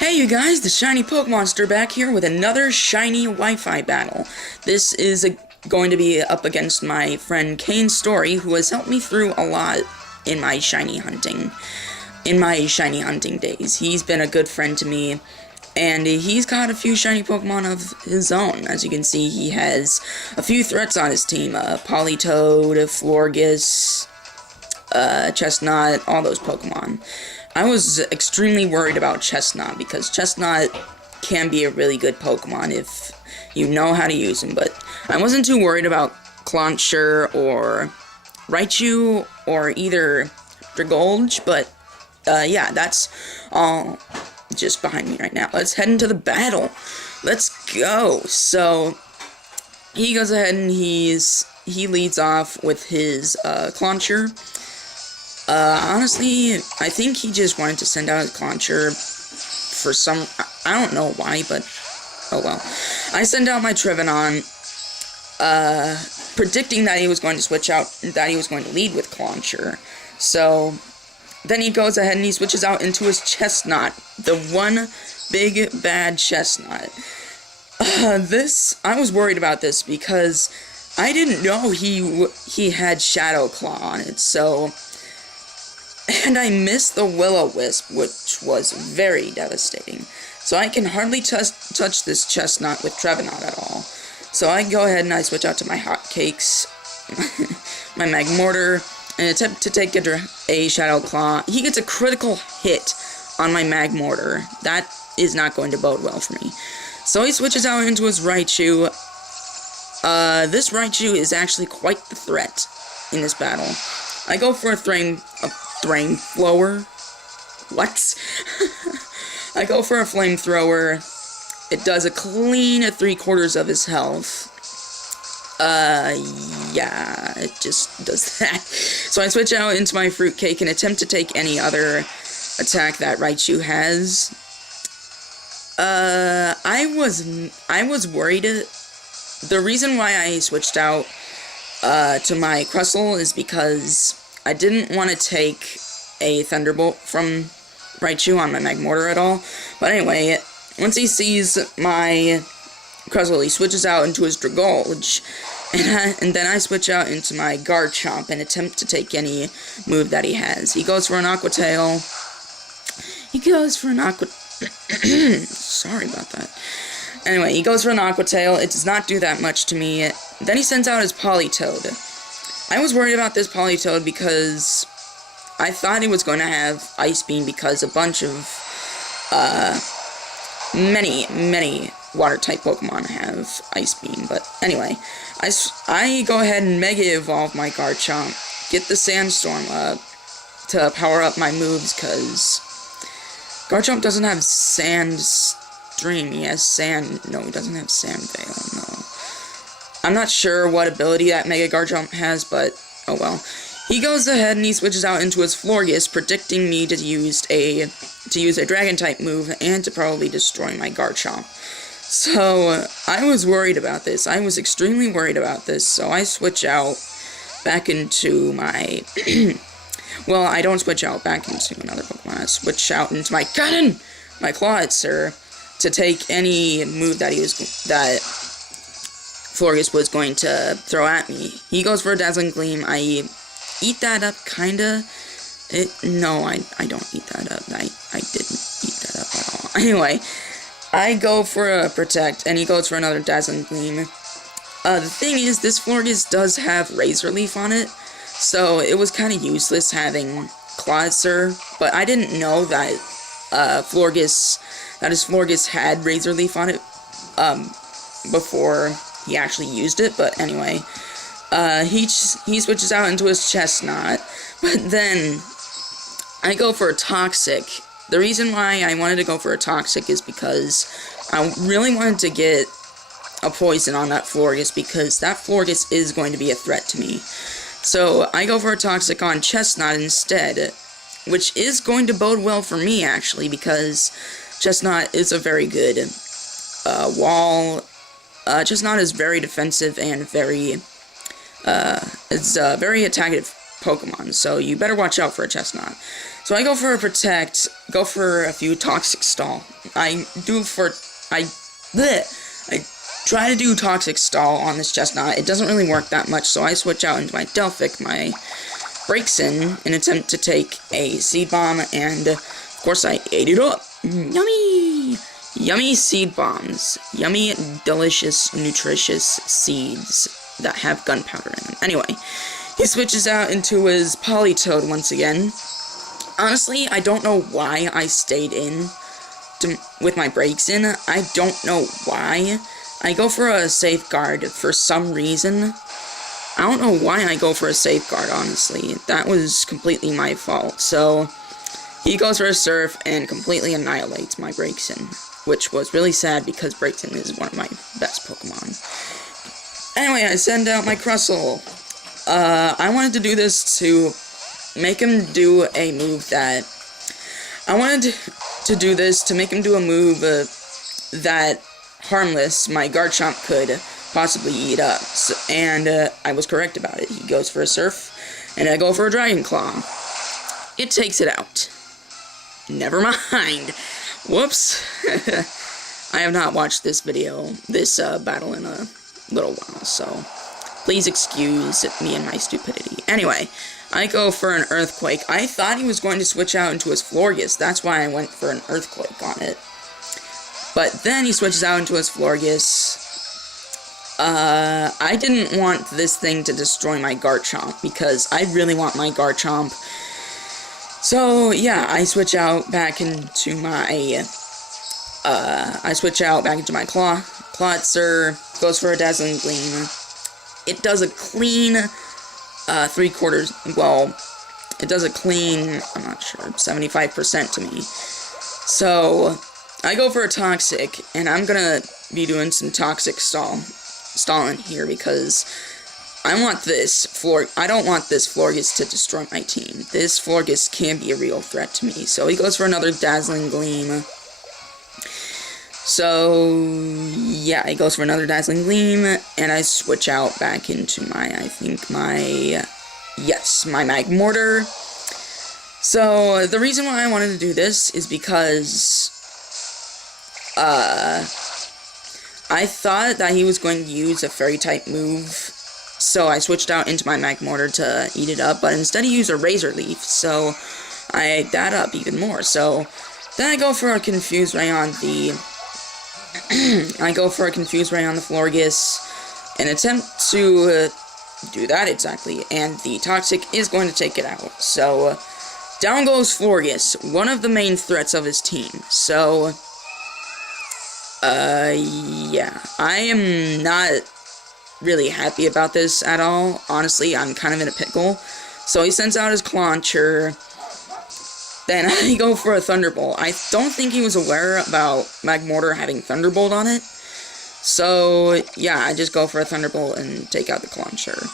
Hey you guys, the Shiny Pokemonster back here with another Shiny Wi-Fi battle. This is going to be up against my friend Kane Storey, who has helped me through a lot in my shiny hunting days. He's been a good friend to me, and he's got a few shiny Pokemon of his own. As you can see, he has a few threats on his team, Politoed, Florges, Chestnut, all those Pokemon. I was extremely worried about Chestnut, because Chestnut can be a really good Pokemon if you know how to use him, but I wasn't too worried about Clauncher or Raichu or either Dragolge, but yeah, that's all just behind me right now. Let's head into the battle. Let's go. So he goes ahead and he leads off with his Clauncher. Honestly, I think he just wanted to send out his Clauncher for some, I don't know why, but oh well. I send out my Trevenant, predicting that he was going to switch out, that he was going to lead with Clauncher. So then he goes ahead and he switches out into his Chestnut, the one big bad Chestnut. I was worried about this because I didn't know he had Shadow Claw on it, so. And I missed the Will-O-Wisp, which was very devastating. So I can hardly touch this Chestnut with Trevenant at all. So I go ahead and I switch out to my Hotcakes, my Magmortar, and attempt to take a Shadow Claw. He gets a critical hit on my Magmortar. That is not going to bode well for me. So he switches out into his Raichu. This Raichu is actually quite the threat in this battle. I go for a Flamethrower. What? I go for a Flamethrower. It does a clean 3/4 of his health. Yeah, it just does that. So I switch out into my Fruitcake and attempt to take any other attack that Raichu has. I was worried. The reason why I switched out to my Crustle is because I didn't want to take a Thunderbolt from Raichu on my Magmortar at all. But anyway, once he sees my Crustle, he switches out into his Dragolge. And then I switch out into my Garchomp and attempt to take any move that he has. He goes for an Aqua Tail. Sorry about that. Anyway, he goes for an Aqua Tail. It does not do that much to me. Then he sends out his Politoed. I was worried about this Politoed because I thought he was going to have Ice Beam because a bunch of, many Water-type Pokemon have Ice Beam. But anyway, I go ahead and Mega Evolve my Garchomp, get the Sandstorm up to power up my moves, because Garchomp doesn't have Sand Stream, he has Sand, no, he doesn't have Sand Veil, no. I'm not sure what ability that Mega Garchomp has, but oh well. He goes ahead and he switches out into his Florges, predicting me to use a Dragon-type move and to probably destroy my Garchomp. So I was worried about this. I was extremely worried about this. So I switch out back into my. Well, I don't switch out back into another Pokemon. I switch out into my Cannon, my Clawitzer, to take any move that Florges was going to throw at me. He goes for a Dazzling Gleam. I eat that up, kinda. No, I don't eat that up. I didn't eat that up at all. Anyway, I go for a Protect, and he goes for another Dazzling Gleam. The thing is, this Florges does have Razor Leaf on it, so it was kind of useless having Clawitzer, but I didn't know that his Florges had Razor Leaf on it before he actually used it. But anyway, he switches out into his Chestnut, but then I go for a Toxic. The reason why I wanted to go for a Toxic is because I really wanted to get a Poison on that Florges, because that Florges is going to be a threat to me. So I go for a Toxic on Chestnut instead, which is going to bode well for me, actually, because Chestnut is a very good wall. Chestnut is very defensive and very attackative Pokemon, so you better watch out for a Chestnut. So I go for a protect, go for a few toxic stall. I try to do toxic stall on this chestnut. It doesn't really work that much, so I switch out into my Delphic, my breaks in an attempt to take a seed bomb, and of course I ate it up. Yummy! Yummy seed bombs. Yummy, delicious, nutritious seeds that have gunpowder in them. Anyway, he switches out into his Politoed once again. Honestly, I don't know why I stayed in with my breaks in. I don't know why. I go for a safeguard for some reason. I don't know why I go for a safeguard, honestly. That was completely my fault. So, he goes for a surf and completely annihilates my breaks in, which was really sad because breaks in is one of my best Pokemon. Anyway, I send out my Crustle. I wanted to do this to make him do a move that... I wanted to do this to make him do a move that Harmless, my Garchomp, could possibly eat up. So, and I was correct about it. He goes for a Surf, and I go for a Dragon Claw. It takes it out. Never mind. Whoops. I have not watched this battle in a little while, so please excuse me and my stupidity. Anyway, I go for an Earthquake. I thought he was going to switch out into his Florges. That's why I went for an Earthquake on it. But then he switches out into his Florges. I didn't want this thing to destroy my Garchomp, because I really want my Garchomp. So, yeah, I switch out back into my, Clawitzer, goes for a Dazzling Gleam. It does a clean, it does a clean, I'm not sure, 75% to me. So, I go for a Toxic, and I'm gonna be doing some Toxic stalling here, because I don't want this Florges to destroy my team. This Florges can be a real threat to me. So he goes for another Dazzling Gleam. So, yeah, he goes for another Dazzling Gleam, and I switch out back into my Magmortar. So, the reason why I wanted to do this is because, I thought that he was going to use a Fairy-type move, so I switched out into my Magmortar to eat it up, but instead he used a Razor Leaf, so I ate that up even more. So, then I go for a Confuse Ray on the... Florges, and attempt to do that exactly, and the Toxic is going to take it out. So, down goes Florges, one of the main threats of his team. So, yeah, I am not really happy about this at all. Honestly, I'm kind of in a pickle. So he sends out his Clauncher. Then I go for a Thunderbolt. I don't think he was aware about Magmortar having Thunderbolt on it. So, yeah, I just go for a Thunderbolt and take out the Clauncher.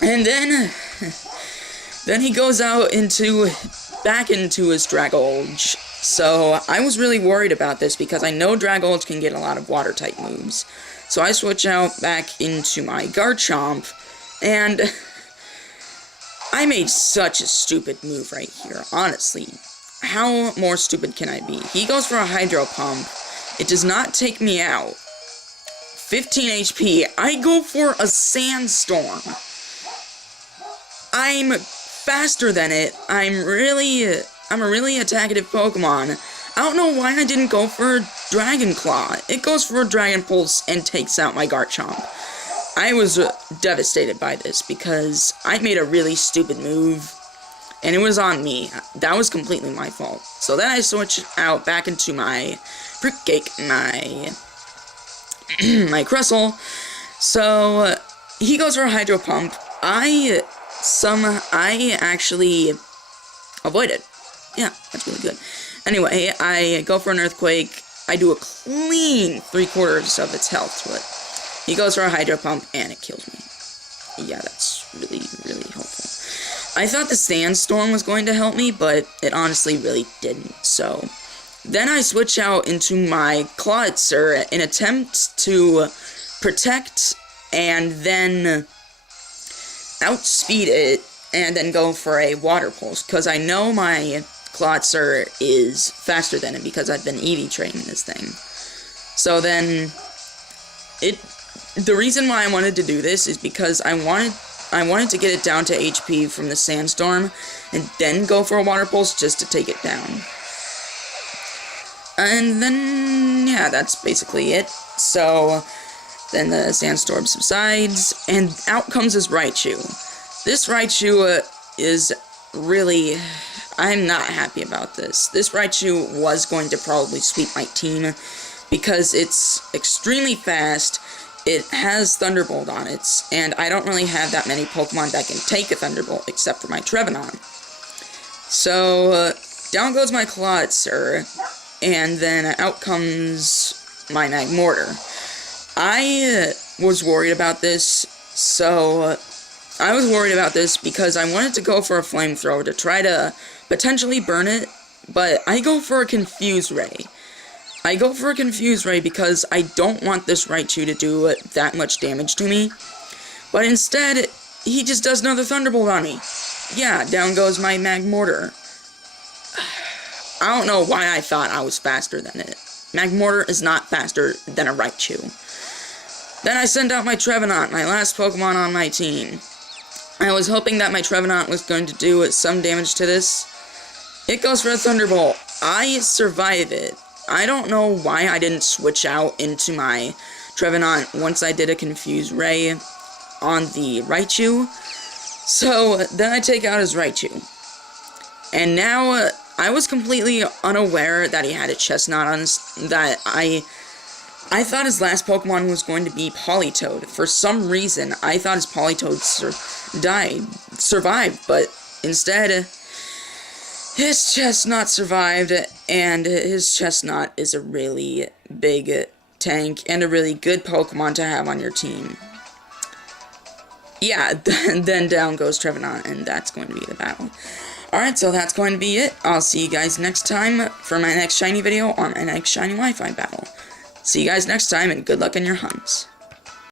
And then he goes out back into his Dragolge. So, I was really worried about this because I know Dragolge can get a lot of Water-type moves. So, I switch out back into my Garchomp, and I made such a stupid move right here, honestly. How more stupid can I be? He goes for a Hydro Pump. It does not take me out. 15 HP. I go for a Sandstorm. I'm faster than it. I'm a really attackative Pokemon. I don't know why I didn't go for a Dragon Claw. It goes for a Dragon Pulse and takes out my Garchomp. I was devastated by this because I made a really stupid move, and it was on me. That was completely my fault. So then I switched out back into my Fruitcake, my Crustle. So he goes for a Hydro Pump. I actually avoided. Yeah, that's really good. Anyway, I go for an Earthquake. I do a clean 3/4 of its health to it. He goes for a Hydro Pump, and it kills me. Yeah, that's really, really helpful. I thought the Sandstorm was going to help me, but it honestly really didn't. So, then I switch out into my Clawitzer in attempt to protect and then outspeed it and then go for a water pulse, because I know my Klotzer is faster than it because I've been EV training this thing. So then, the reason why I wanted to do this is because I wanted to get it down to HP from the sandstorm, and then go for a water pulse just to take it down. And then, yeah, that's basically it. So, then the sandstorm subsides, and out comes his Raichu. This Raichu is really... I'm not happy about this. This Raichu was going to probably sweep my team, because it's extremely fast, it has Thunderbolt on it, and I don't really have that many Pokemon that can take a Thunderbolt, except for my Trevenant. So, down goes my Klotzer, and then out comes my Magmortar. I was worried about this, because I wanted to go for a Flamethrower to try to potentially burn it, but I go for a Confuse Ray. I go for a Confuse Ray because I don't want this Raichu to do that much damage to me, but instead, he just does another Thunderbolt on me. Yeah, down goes my Magmortar. I don't know why I thought I was faster than it. Magmortar is not faster than a Raichu. Then I send out my Trevenant, my last Pokemon on my team. I was hoping that my Trevenant was going to do some damage to this. It goes for a Thunderbolt. I survive it. I don't know why I didn't switch out into my Trevenant once I did a Confuse Ray on the Raichu. So, then I take out his Raichu. And now, I was completely unaware that he had a Chestnut on his... I thought his last Pokemon was going to be Politoed. For some reason, I thought his Politoed survived, but instead, his Chestnut survived, and his Chestnut is a really big tank, and a really good Pokemon to have on your team. Yeah, then down goes Trevenant, and that's going to be the battle. Alright, so that's going to be it. I'll see you guys next time for my next shiny video or my next shiny Wi-Fi battle. See you guys next time, and good luck in your hunts.